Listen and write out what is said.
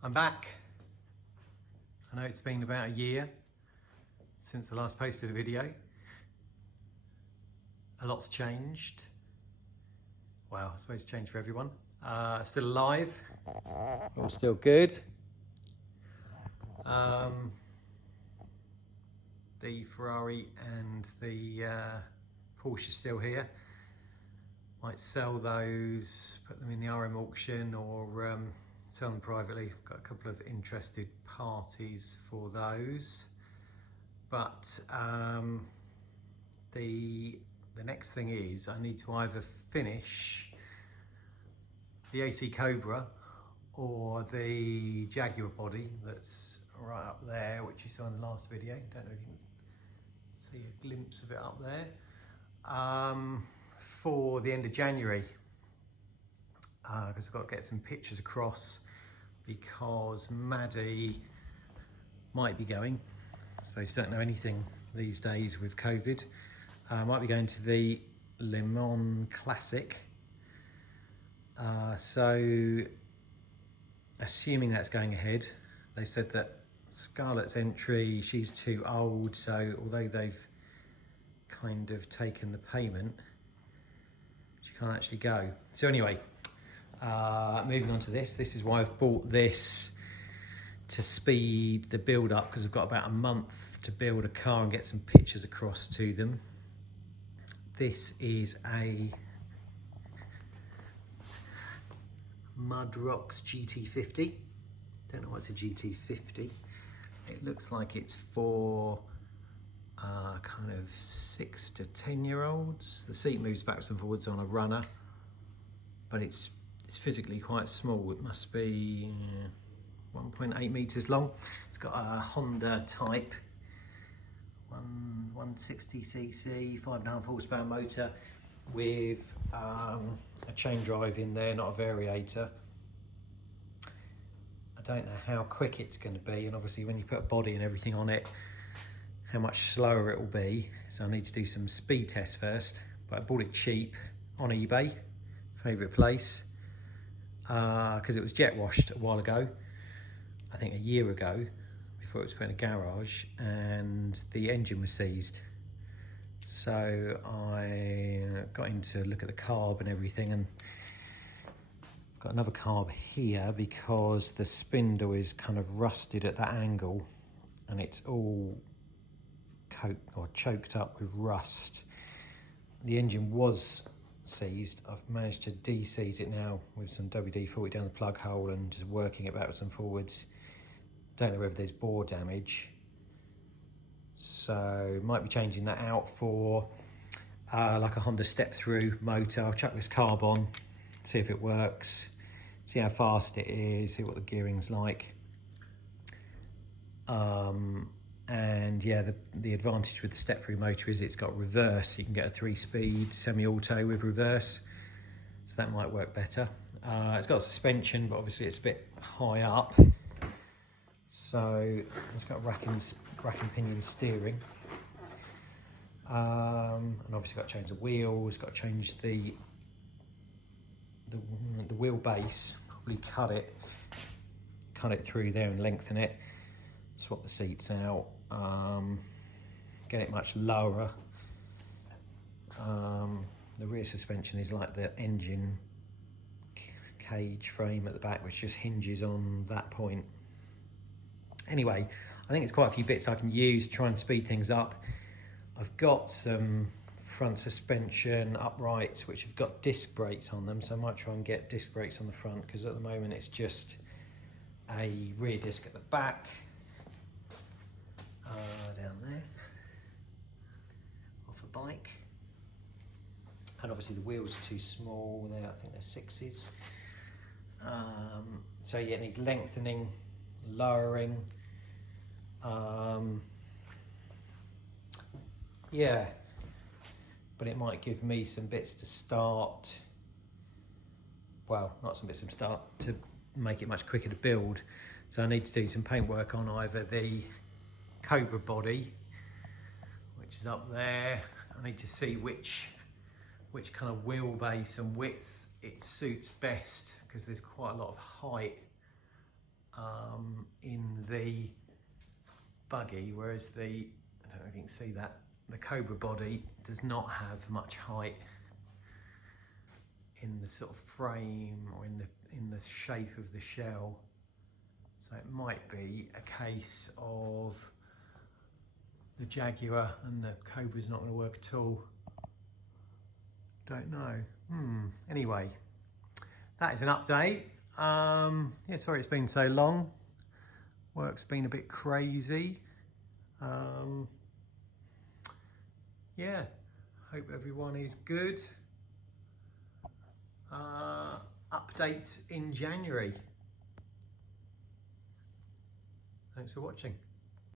I'm back. I know it's been about a year since I last posted a video. A lot's changed. Well, I suppose it's changed for everyone. Still alive, all still good. The Ferrari and the Porsche are still here. Might sell those, put them in the RM auction, or sell them privately. Got a couple of interested parties for those. But the next thing is I need to either finish the AC Cobra or the Jaguar body that's right up there, which you saw in the last video. Don't know if you can see a glimpse of it up there. For the end of January, because I've got to get some pictures across, because Maddie might be going. I suppose you don't know anything these days with COVID. Might be going to the Le Mans Classic. So assuming that's going ahead, they've said that Scarlett's entry, she's too old, so although they've kind of taken the payment, she can't actually go. So anyway, moving on to this. This is why I've bought this, to speed the build up, because I've got about a month to build a car and get some pictures across to them. This is a Mudrocks GT50. Don't know what's a GT50. It looks like it's for kind of 6 to 10-year-olds. The seat moves backwards and forwards on a runner, but it's physically quite small. It must be 1.8 meters long. It's got a Honda Type 160cc 5.5 horsepower motor with a chain drive in there, not a variator. I don't know how quick it's going to be, and obviously when you put a body and everything on it, how much slower it will be. So I need to do some speed tests first. But I bought it cheap on eBay, favourite place, because it was jet washed a while ago, I think a year ago, before it was put in a garage, and the engine was seized. So I got in to look at the carb and everything, and got another carb here because the spindle is kind of rusted at that angle, and it's all choked up with rust. The engine was seized. I've managed to de-seize it now with some WD-40 down the plug hole and just working it backwards and forwards. Don't know whether there's bore damage, so might be changing that out for like a Honda step-through motor. I'll chuck this carb on, see if it works, see how fast it is, see what the gearing's like. And yeah, the advantage with the step-through motor is it's got reverse. You can get a 3-speed semi-auto with reverse, so that might work better. It's got suspension, but obviously it's a bit high up, so it's got rack and pinion steering. And obviously got to change the wheels, got to change the wheelbase, probably cut it through there and lengthen it, swap the seats out, get it much lower. The rear suspension is like the engine cage frame at the back, which just hinges on that point. Anyway, I think it's quite a few bits I can use to try and speed things up. I've got some front suspension uprights which have got disc brakes on them, so I might try and get disc brakes on the front, because at the moment it's just a rear disc at the back. Down there, off a bike. And obviously the wheels are too small, I think they're 6s. So yeah, it needs lengthening, lowering. Yeah, but it might give me some bits to start, well, not some bits to start, to make it much quicker to build. So I need to do some paint work on either the Cobra body, which is up there. I need to see which kind of wheelbase and width it suits best, because there's quite a lot of height in the buggy, whereas I don't know if you can see that, the Cobra body does not have much height in the sort of frame or in the shape of the shell. So it might be a case of the Jaguar and the Cobra's not going to work at all. Don't know. Anyway, that is an update. Yeah, sorry it's been so long. Work's been a bit crazy. Yeah, hope everyone is good. Updates in January. Thanks for watching.